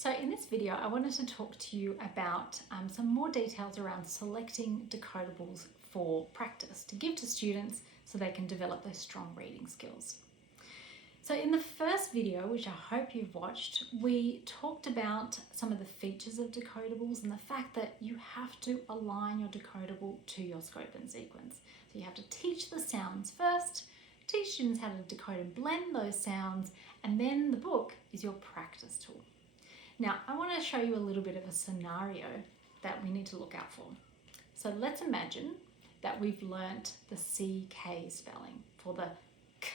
So in this video, I wanted to talk to you about some more details around selecting decodables for practice to give to students so they can develop those strong reading skills. So in the first video, which I hope you've watched, we talked about some of the features of decodables and the fact that you have to align your decodable to your scope and sequence. So you have to teach the sounds first, teach students how to decode and blend those sounds, and then the book is your practice tool. Now, I want to show you a little bit of a scenario that we need to look out for. So let's imagine that we've learnt the CK spelling for the K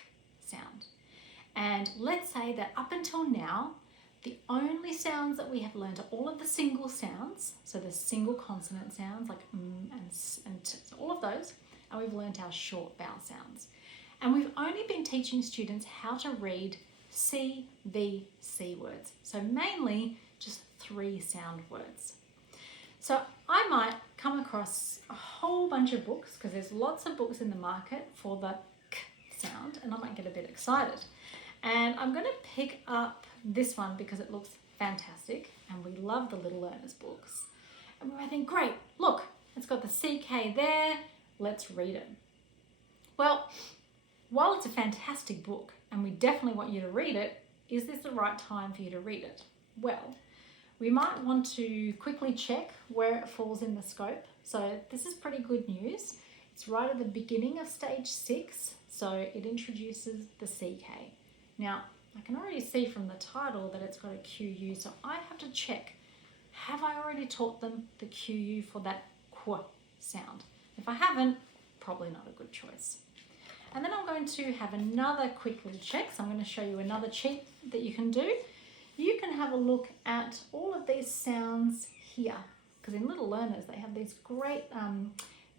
sound. And let's say that up until now, the only sounds that we have learned are all of the single sounds, so the single consonant sounds like and t, so all of those, and we've learned our short vowel sounds. And we've only been teaching students how to read CVC words, so mainly just 3 sound words. So I might come across a whole bunch of books, because there's lots of books in the market for the K sound, and I might get a bit excited. And I'm going to pick up this one because it looks fantastic and we love the Little Learners books. And we might think, great, look, it's got the CK there, let's read it. Well, while it's a fantastic book and we definitely want you to read it, is this the right time for you to read it? Well, we might want to quickly check where it falls in the scope. So this is pretty good news. It's right at the beginning of stage 6, so it introduces the CK. Now, I can already see from the title that it's got a QU, so I have to check, have I already taught them the QU for that Qu sound? If I haven't, probably not a good choice. And then I'm going to have another quickly check, so I'm going to show you another cheat that you can do. You can have a look at all of these sounds here, because in Little Learners they have these great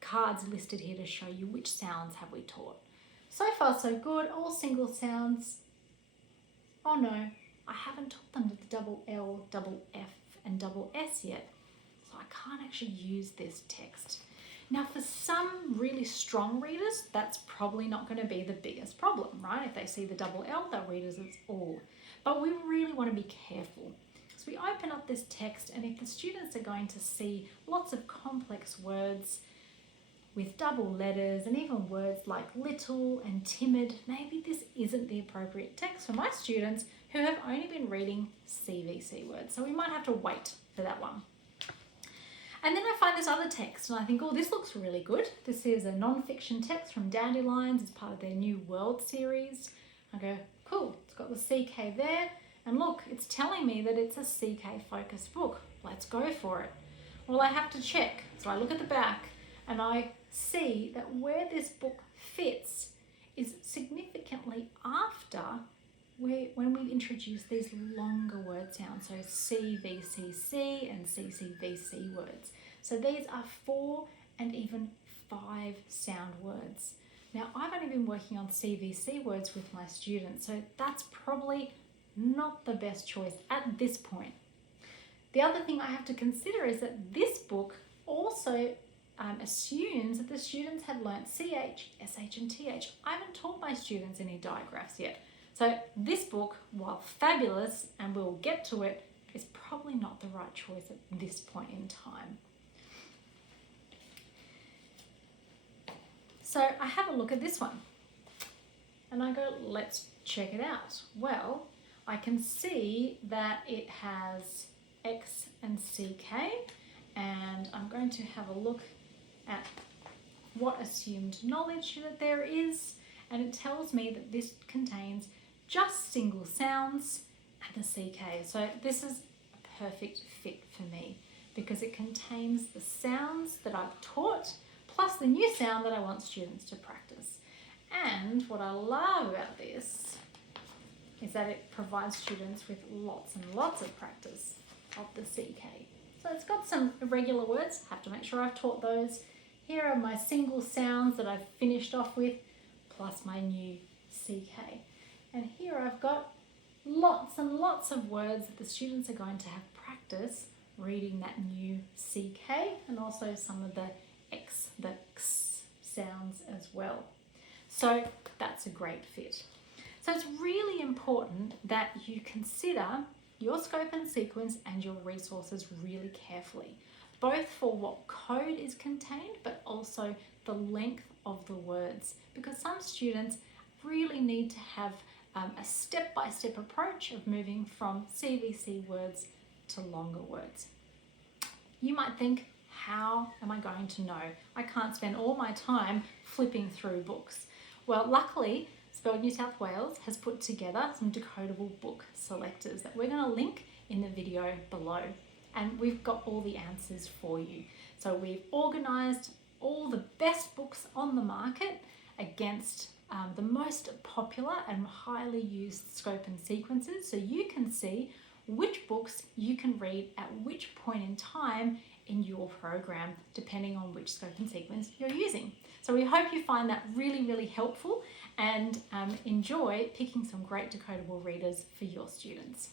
cards listed here to show you which sounds have we taught. So far so good, all single sounds. Oh no, I haven't taught them the double L, double F and double S yet, so I can't actually use this text. Now for some really strong readers, that's probably not going to be the biggest problem, right? If they see the double L, they'll read as it's all. But we really want to be careful. So we open up this text, and if the students are going to see lots of complex words with double letters and even words like little and timid, maybe this isn't the appropriate text for my students who have only been reading CVC words. So we might have to wait for that one. And then I find this other text and I think, oh, this looks really good. This is a non-fiction text from Dandelions. It's part of their New World series. I go, cool, it's got the CK there. And look, it's telling me that it's a CK focused book. Let's go for it. Well, I have to check. So I look at the back and I see that where this book fits is significantly after when we've introduced these longer word sounds, so CVCC and CCVC words. So these are 4 and even 5 sound words. Now, I've only been working on CVC words with my students, so that's probably not the best choice at this point. The other thing I have to consider is that this book also assumes that the students have learnt CH, SH and TH. I haven't taught my students any digraphs yet. So this book, while fabulous, and we'll get to it, is probably not the right choice at this point in time. So I have a look at this one and I go, let's check it out. Well, I can see that it has X and CK, and I'm going to have a look at what assumed knowledge that there is, and it tells me that this contains just single sounds and the CK. So this is a perfect fit for me because it contains the sounds that I've taught plus the new sound that I want students to practice. And what I love about this is that it provides students with lots and lots of practice of the CK. So it's got some irregular words, have to make sure I've taught those. Here are my single sounds that I've finished off with, plus my new CK. And here I've got lots and lots of words that the students are going to have practice reading that new CK, and also some of the X, the X sounds as well. So that's a great fit. So it's really important that you consider your scope and sequence and your resources really carefully, both for what code is contained, but also the length of the words, because some students really need to have a step-by-step approach of moving from CVC words to longer words. You might think, how am I going to know? I can't spend all my time flipping through books. Well, luckily, Spell New South Wales has put together some decodable book selectors that we're going to link in the video below. And we've got all the answers for you. So we've organised all the best books on the market against the most popular and highly used scope and sequences, so you can see which books you can read at which point in time in your program, depending on which scope and sequence you're using. So we hope you find that really, really helpful and enjoy picking some great decodable readers for your students.